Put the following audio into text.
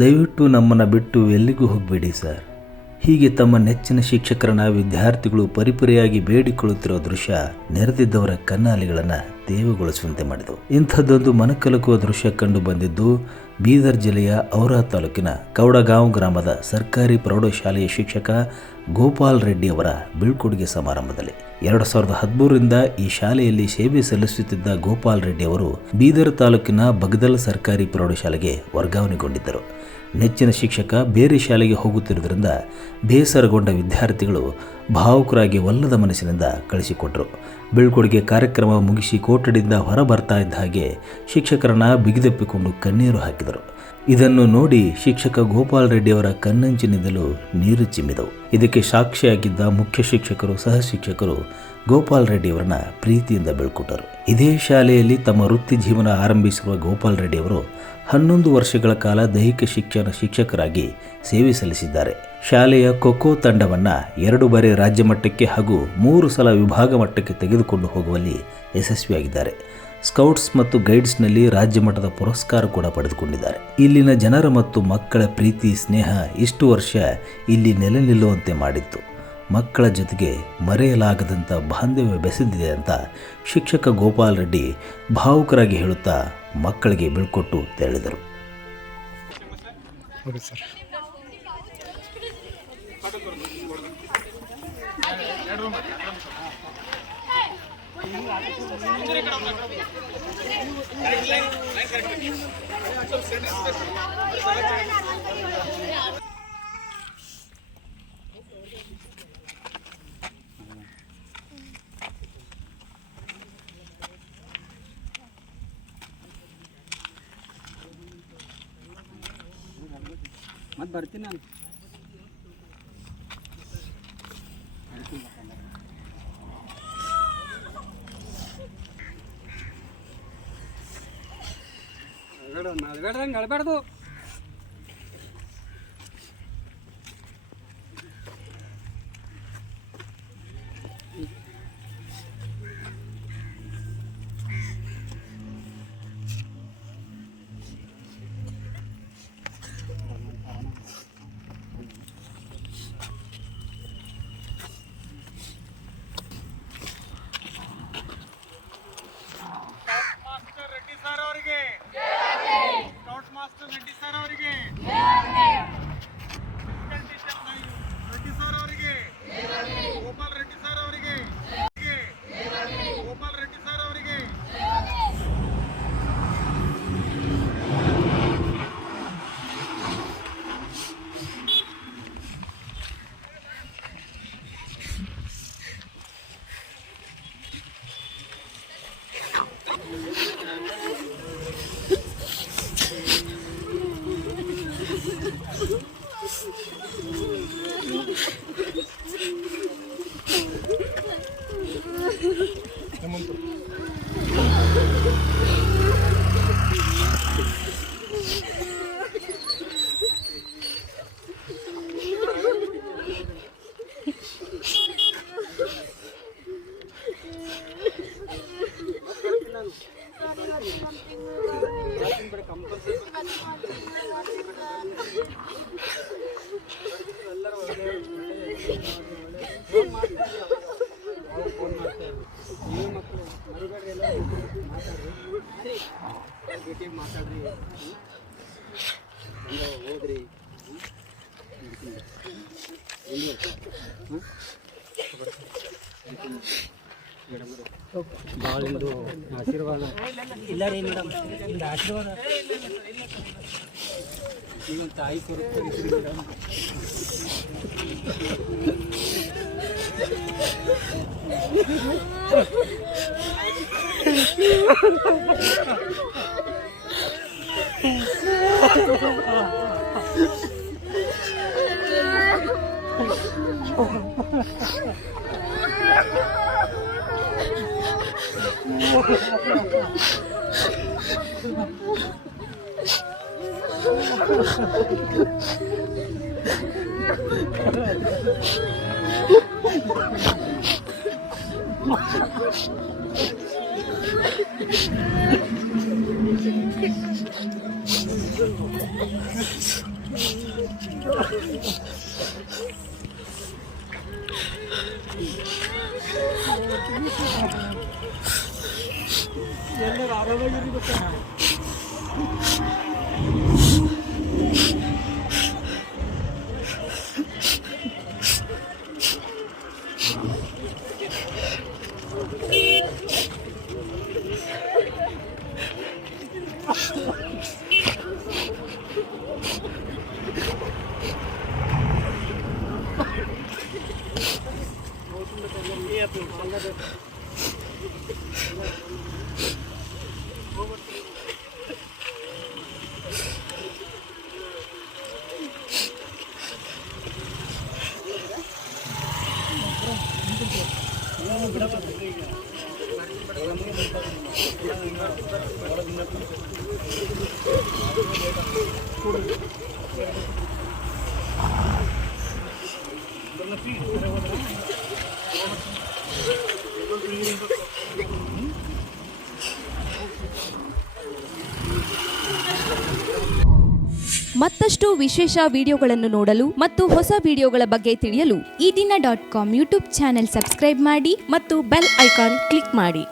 ದಯವಿಟ್ಟು ನಮ್ಮನ್ನು ಬಿಟ್ಟು ಎಲ್ಲಿಗೂ ಹೋಗಬೇಡಿ ಸರ್. ಹೀಗೆ ತಮ್ಮ ನೆಚ್ಚಿನ ಶಿಕ್ಷಕರನ್ನ ವಿದ್ಯಾರ್ಥಿಗಳು ಪರಿಪರಿಯಾಗಿ ಬೇಡಿಕೊಳ್ಳುತ್ತಿರುವ ದೃಶ್ಯ ನೆರೆದಿದ್ದವರ ಕಣ್ಣಾಲಿಗಳನ್ನು ತೇವಗೊಳಿಸುವಂತೆ ಮಾಡಿದವು. ಇಂಥದ್ದೊಂದು ಮನಕಲಕುವ ದೃಶ್ಯ ಕಂಡು ಬಂದಿದ್ದು ಬೀದರ್ ಜಿಲ್ಲೆಯ ಔರಾ ತಾಲೂಕಿನ ಕೌಡಗಾಂವ್ ಗ್ರಾಮದ ಸರ್ಕಾರಿ ಪ್ರೌಢಶಾಲೆಯ ಶಿಕ್ಷಕ ಗೋಪಾಲ್ ರೆಡ್ಡಿ ಅವರ ಬೀಳ್ಕೊಡುಗೆ ಸಮಾರಂಭದಲ್ಲಿ. 2013ರಿಂದ ಈ ಶಾಲೆಯಲ್ಲಿ ಸೇವೆ ಸಲ್ಲಿಸುತ್ತಿದ್ದ ಗೋಪಾಲ್ ರೆಡ್ಡಿ ಅವರು ಬೀದರ್ ತಾಲೂಕಿನ ಬಗದಲ್ ಸರ್ಕಾರಿ ಪ್ರೌಢಶಾಲೆಗೆ ವರ್ಗಾವಣೆಗೊಂಡಿದ್ದರು. ನೆಚ್ಚಿನ ಶಿಕ್ಷಕ ಬೇರೆ ಶಾಲೆಗೆ ಹೋಗುತ್ತಿರುವುದರಿಂದ ಬೇಸರಗೊಂಡ ವಿದ್ಯಾರ್ಥಿಗಳು ಭಾವುಕರಾಗಿ ಒಲ್ಲದ ಮನಸ್ಸಿನಿಂದ ಕಳಿಸಿಕೊಟ್ಟರು. ಬೀಳ್ಕೊಡುಗೆ ಕಾರ್ಯಕ್ರಮ ಮುಗಿಸಿ ಕೊಠಡಿಯಿಂದ ಹೊರ ಬರ್ತಾ ಇದ್ದ ಹಾಗೆ ಶಿಕ್ಷಕರನ್ನ ಬಿಗಿದಪ್ಪಿಕೊಂಡು ಕಣ್ಣೀರು ಹಾಕಿದರು. ಇದನ್ನು ನೋಡಿ ಶಿಕ್ಷಕ ಗೋಪಾಲ್ ರೆಡ್ಡಿ ಅವರ ಕಣ್ಣಂಚಿನಿಂದಲೂ ನೀರು ಚಿಮ್ಮಿದವು. ಇದಕ್ಕೆ ಸಾಕ್ಷಿಯಾಗಿದ್ದ ಮುಖ್ಯ ಶಿಕ್ಷಕರು, ಸಹ ಶಿಕ್ಷಕರು ಗೋಪಾಲ್ ರೆಡ್ಡಿ ಅವರನ್ನ ಪ್ರೀತಿಯಿಂದ ಬೀಳ್ಕೊಟ್ಟರು. ಇದೇ ಶಾಲೆಯಲ್ಲಿ ತಮ್ಮ ವೃತ್ತಿ ಜೀವನ ಆರಂಭಿಸಿರುವ ಗೋಪಾಲ್ ರೆಡ್ಡಿ ಅವರು 11 ವರ್ಷಗಳ ಕಾಲ ದೈಹಿಕ ಶಿಕ್ಷಣ ಶಿಕ್ಷಕರಾಗಿ ಸೇವೆ ಸಲ್ಲಿಸಿದ್ದಾರೆ. ಶಾಲೆಯ ಖೋಖೋ ತಂಡವನ್ನು 2 ಬಾರಿ ರಾಜ್ಯ ಮಟ್ಟಕ್ಕೆ ಹಾಗೂ 3 ಸಲ ವಿಭಾಗ ಮಟ್ಟಕ್ಕೆ ತೆಗೆದುಕೊಂಡು ಹೋಗುವಲ್ಲಿ ಯಶಸ್ವಿಯಾಗಿದ್ದಾರೆ. ಸ್ಕೌಟ್ಸ್ ಮತ್ತು ಗೈಡ್ಸ್ನಲ್ಲಿ ರಾಜ್ಯ ಮಟ್ಟದ ಪುರಸ್ಕಾರ ಕೂಡ ಪಡೆದುಕೊಂಡಿದ್ದಾರೆ. ಇಲ್ಲಿನ ಜನರ ಮತ್ತು ಮಕ್ಕಳ ಪ್ರೀತಿ ಸ್ನೇಹ ಇಷ್ಟು ವರ್ಷ ಇಲ್ಲಿ ನೆಲೆ ನಿಲ್ಲುವಂತೆ ಮಾಡಿತ್ತು. ಮಕ್ಕಳ ಜೊತೆಗೆ ಮರೆಯಲಾಗದಂಥ ಬಾಂಧವ್ಯ ಬೆಸೆದಿದೆ ಅಂತ ಶಿಕ್ಷಕ ಗೋಪಾಲ್ ರೆಡ್ಡಿ ಭಾವುಕರಾಗಿ ಹೇಳುತ್ತಾ ಮಕ್ಕಳಿಗೆ ಬೀಳ್ಕೊಟ್ಟು ಹೇಳಿದರು. ಮತ್ತೆ ಬರ್ತೀನಿ ನಾನು. ಅಳಬೇಡ್ದಂಗೆ ಅಳಬೇಡ್ದು. ಭಾಳಿಂದು ಆಶೀರ್ವಾದ ಇಲ್ಲ ರೀ ಮೇಡಮ್, ನಿಮ್ದು ಆಶೀರ್ವಾದ ನೀವು ತಾಯಿ ಕೊಡುತ್ತೀರಿ ಮೇಡಮ್. ಎಲ್ಲರೂ ಆರಾಮಾಗಿರಿ ಗೊತ್ತಾ. ಮತ್ತಷ್ಟು ವಿಶೇಷ ವಿಡಿಯೋಗಳನ್ನು ನೋಡಲು ಮತ್ತು ಹೊಸ ವಿಡಿಯೋಗಳ ಬಗ್ಗೆ ತಿಳಿಯಲು ಈ ದಿನ .com ಯೂಟ್ಯೂಬ್ ಚಾನೆಲ್ ಸಬ್ಸ್ಕ್ರೈಬ್ ಮಾಡಿ ಮತ್ತು ಬೆಲ್ ಐಕಾನ್ ಕ್ಲಿಕ್ ಮಾಡಿ.